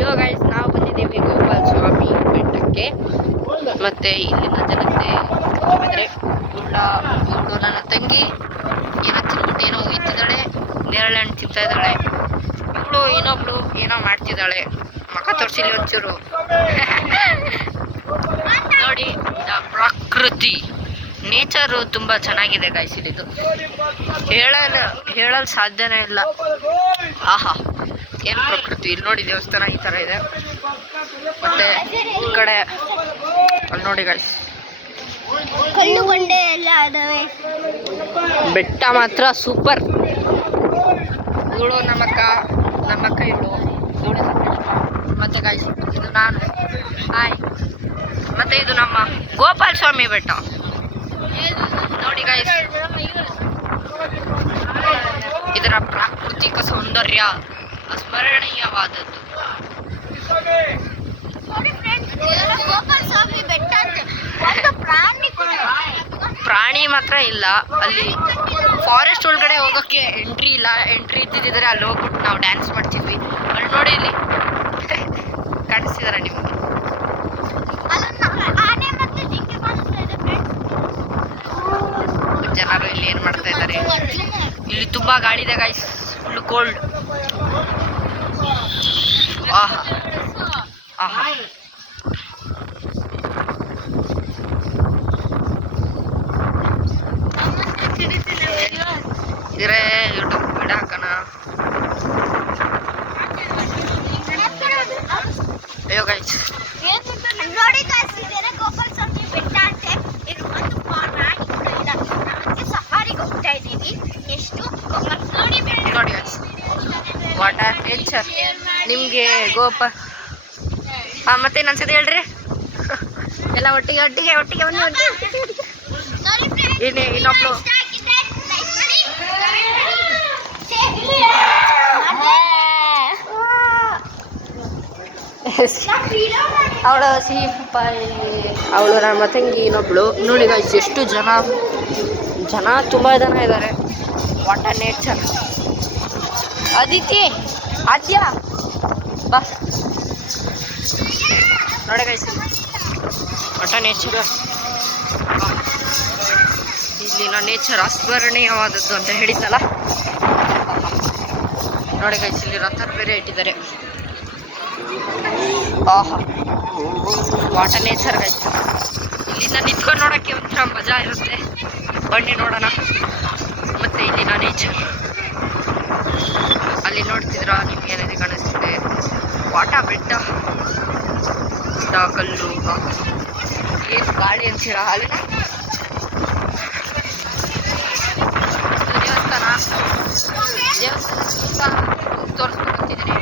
ಇವಾಗ ಗೈಸ್ ನಾವು ಬಂದಿದ್ದೀವಿ ಗೋಪಾಲ ಸ್ವಾಮಿ ಬೆಟ್ಟಕ್ಕೆ. ಮತ್ತೆ ಇಲ್ಲಿನ ಜನತೆ ಇದ್ದಾರೆ. ಇವಳು ನನ್ನ ತಂಗಿ ಏನೋ ಇತ್ತಿದ್ದಾಳೆ, ನೇರಳೆ ಹಣ್ಣು ತಿಂತಾ ಇದ್ದಾಳೆ. ಇವಳು ಇನ್ನೊಬ್ಳು ಏನೋ ಮಾಡ್ತಿದ್ದಾಳೆ. ಮಕ್ಕ ತೋರಿಸಿಲಿ ಒಂಚೂರು. ನೋಡಿ ಪ್ರಕೃತಿ ನೇಚರು ತುಂಬ ಚೆನ್ನಾಗಿದೆ ಗೈಸ್. ಇಲ್ಲಿದು ಹೇಳಲು ಸಾಧ್ಯನೇ ಇಲ್ಲ. ಆಹಾ ಏನು ಪ್ರಕೃತಿ. ಇಲ್ಲಿ ನೋಡಿ ದೇವಸ್ಥಾನ ಈ ಥರ ಇದೆ. ಮತ್ತೆ ಈ ಕಡೆ ಅಲ್ಲಿ ನೋಡಿ ಗೈಸ್ ಕಲ್ಲು ಬಂಡೆ ಎಲ್ಲ ಅದಾವೆ. ಬೆಟ್ಟ ಮಾತ್ರ ಸೂಪರ್. ಇವಳು ನಮ್ಮಕ್ಕ ಇವಳು ಮತ್ತೆ ಗೈಸ್ ಇದು ನಾನು. ಹಾಯ್. ಮತ್ತೆ ಇದು ನಮ್ಮ ಗೋಪಾಲ ಸ್ವಾಮಿ ಬೆಟ್ಟ ನೋಡಿ ಗೈಸ್. ಇದರ ಪ್ರಾಕೃತಿಕ ಸೌಂದರ್ಯ ಅಸ್ಮರಣೀಯವಾದದ್ದು. ಪ್ರಾಣಿ ಮಾತ್ರ ಇಲ್ಲ ಅಲ್ಲಿ. ಫಾರೆಸ್ಟ್ ಒಳಗಡೆ ಹೋಗೋಕ್ಕೆ ಎಂಟ್ರಿ ಇಲ್ಲ. ಎಂಟ್ರಿ ಇದ್ದಿದ್ರೆ ಅಲ್ಲಿ ಹೋಗ್ಬಿಟ್ಟು ನಾವು ಡ್ಯಾನ್ಸ್ ಮಾಡ್ತಿದ್ವಿ. ಅಲ್ಲಿ ನೋಡಿ ಇಲ್ಲಿ ಕಾಣಿಸ್ತಿದಾರೆ ನಿಮಗೆ. ಜನರು ಇಲ್ಲಿ ಏನು ಮಾಡ್ತಾ ಇದ್ದಾರೆ. ಇಲ್ಲಿ ತುಂಬಾ ಗಾಳಿ ಇದೆ ಗೈಸ್. Full cold. ಆಹಾ ಆಹಾ ಇದ್ರೆ ಯೂಟ್ಯೂಬ್ ವಿಡಿಯೋ ಹಾಕೋಣ. ಅಯ್ಯೋ ಗೈಸ್ ನೋಡಿ ಗೋಪಾಲ ಸ್ವಾಮಿ ಬೆಟ್ಟ ಅಂತೆ. ಇದು ಒಂದು ಸಫಾರಿಗೆ ಹೋಗ್ತಾ ಇದ್ದೀವಿ. ಎಷ್ಟು ನೋಡಿ ಗೈಸ್ ವಾಟರ್ ನೇಚರ್. ನಿಮಗೆ ಮತ್ತೆ ಇನ್ನೊಂದ್ಸತಿ ಹೇಳ್ರಿ. ಎಲ್ಲ ಒಟ್ಟಿಗೆ ಇನ್ನೊಬ್ಳು ಅವಳು ಸಿಹಿ ಪಪ್ಪಾಯಿ. ಅವಳು ನಮ್ಮ ತಂಗಿ ಇನ್ನೊಬ್ಳು. ನೋಡಿ ಗೈಸ್ ಎಷ್ಟು ಜನ ತುಂಬ ಜನ ಇದ್ದಾರೆ. Water nature. ಆದ್ಯ ಬಾ ನೋಡಿ ಗೈಸ್ ವಾಟರ್ ನೇಚರ್. ಇಲ್ಲಿನ ನೇಚರ್ ಅಸ್ಮರಣೀಯವಾದದ್ದು ಅಂತ ಹೇಳಿದ್ದಲ್ಲ. ನೋಡಿ ಗೈಸ್ ಇಲ್ಲಿ ರಥ ಬೇರೆ ಇಟ್ಟಿದ್ದಾರೆ. ಆಹಾ ವಾಟರ್ ನೇಚರ್ ಗೈಸ್. ಇಲ್ಲಿಂದ ನಿಂತ್ಕೊಂಡು ನೋಡೋಕ್ಕೆ ಒಂಥರ ಮಜಾ ಇರುತ್ತೆ. ಬನ್ನಿ ನೋಡೋಣ. ಮತ್ತೆ ಇಲ್ಲಿನ ನೇಚರ್ ಅಲ್ಲಿ ನೋಡ್ತಿದ್ರ ನಿಮ್ಗೆ ಏನೇನು ಕಾಣಿಸ್ತಿದೆ. ಬೆಟ್ಟ ಕಲ್ಲು ಏನು ಗಾಳಿ ಅಂತೀರ. ಅಲ್ಲಿ ದೇವಸ್ಥಾನ ತೋರಿಸ್ಕೊಂಡು ಬರ್ತಿದ್ದೀನಿ.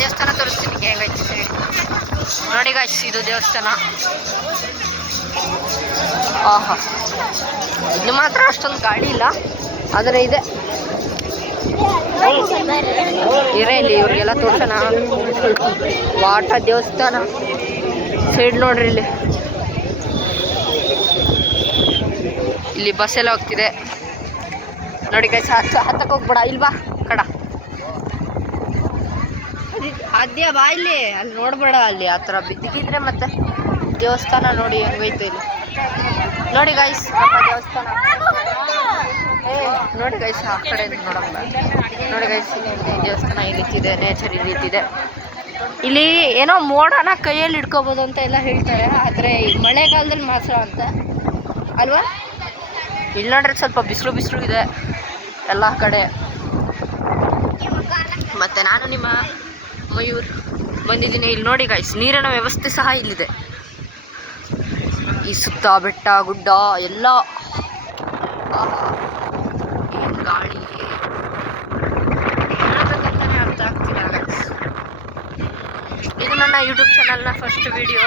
ದೇವಸ್ಥಾನ ತೋರಿಸ್ತೀನಿ ಹೆಂಗೈತೆ ನೋಡಿ ಗಾಯ್ಸ್. ಇದು ದೇವಸ್ಥಾನ. ಆಹಾ ನಿಮ್ಮ ಹತ್ರ ಅಷ್ಟೊಂದು ಗಾಡಿ ಇಲ್ಲ ಆದರೆ ಇದೆ. ಇಲ್ಲಿ ಇವ್ರಿಗೆಲ್ಲ ತೋರ್ಸೋಣ. ದೇವಸ್ಥಾನ ಸೈಡ್ ನೋಡ್ರಿ. ಇಲ್ಲಿ ಬಸ್ ಎಲ್ಲ ಹೋಗ್ತಿದೆ ನೋಡಿ ಗೈಸ್. ಹತ್ತಕ್ಕೆ ಹೋಗ್ಬೇಡ. ಇಲ್ವಾ ಕಡ ಆದ್ಯ ಬಾ ಇಲ್ಲಿ. ಅಲ್ಲಿ ನೋಡ್ಬೇಡ. ಅಲ್ಲಿ ಆ ಥರ ಬಿದ್ದಿದ್ರೆ ಮತ್ತೆ ದೇವಸ್ಥಾನ ನೋಡಿ ಹೆಂಗೈತೆ ಇಲ್ಲಿ. ನೋಡಿ ಗೈಸ್ ದೇವಸ್ಥಾನ. ನೋಡಿ ಗೈಸ್ ಆ ಕಡೆ ನೋಡೋಣ. ನೋಡಿ ಗೈಸ್ ದೇವಸ್ಥಾನ ಈ ರೀತಿ ಇದೆ. ನೇಚರ್ ಈ ರೀತಿ ಇದೆ. ಇಲ್ಲಿ ಏನೋ ಮೋಡನ ಕೈಯಲ್ಲಿ ಇಟ್ಕೋಬೋದು ಅಂತ ಎಲ್ಲ ಹೇಳ್ತಾರೆ. ಆದರೆ ಮಳೆಗಾಲದಲ್ಲಿ ಮಾತ್ರ ಅಂತ ಅಲ್ವಾ. ಇಲ್ಲಿ ನೋಡ್ರೆ ಸ್ವಲ್ಪ ಬಿಸಿಲು ಇದೆ ಎಲ್ಲ ಕಡೆ. ಮತ್ತು ನಾನು ನಿಮ್ಮ ಮಯೂರ್ ಬಂದಿದ್ದೀನಿ. ಇಲ್ಲಿ ನೋಡಿ ಗೈಸ್ ನೀರಿನ ವ್ಯವಸ್ಥೆ ಸಹ ಇಲ್ಲಿದೆ. ಈ ಸುತ್ತ ಬೆಟ್ಟ ಗುಡ್ಡ ಎಲ್ಲ. ಏನು ಗಾಳಿ ಹೇಳೋದಕ್ಕಂತಾನೆ ಅರ್ಥ ಆಗ್ತಿಲ್ಲ ಗೈಸ್. ಇದು ನನ್ನ ಯೂಟ್ಯೂಬ್ ಚಾನಲ್ನ ಫಸ್ಟ್ ವಿಡಿಯೋ.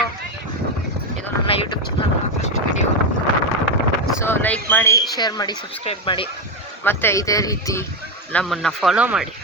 ಸೊ ಲೈಕ್ ಮಾಡಿ, ಶೇರ್ ಮಾಡಿ, ಸಬ್ಸ್ಕ್ರೈಬ್ ಮಾಡಿ. ಮತ್ತು ಇದೇ ರೀತಿ ನಮ್ಮನ್ನು ಫಾಲೋ ಮಾಡಿ.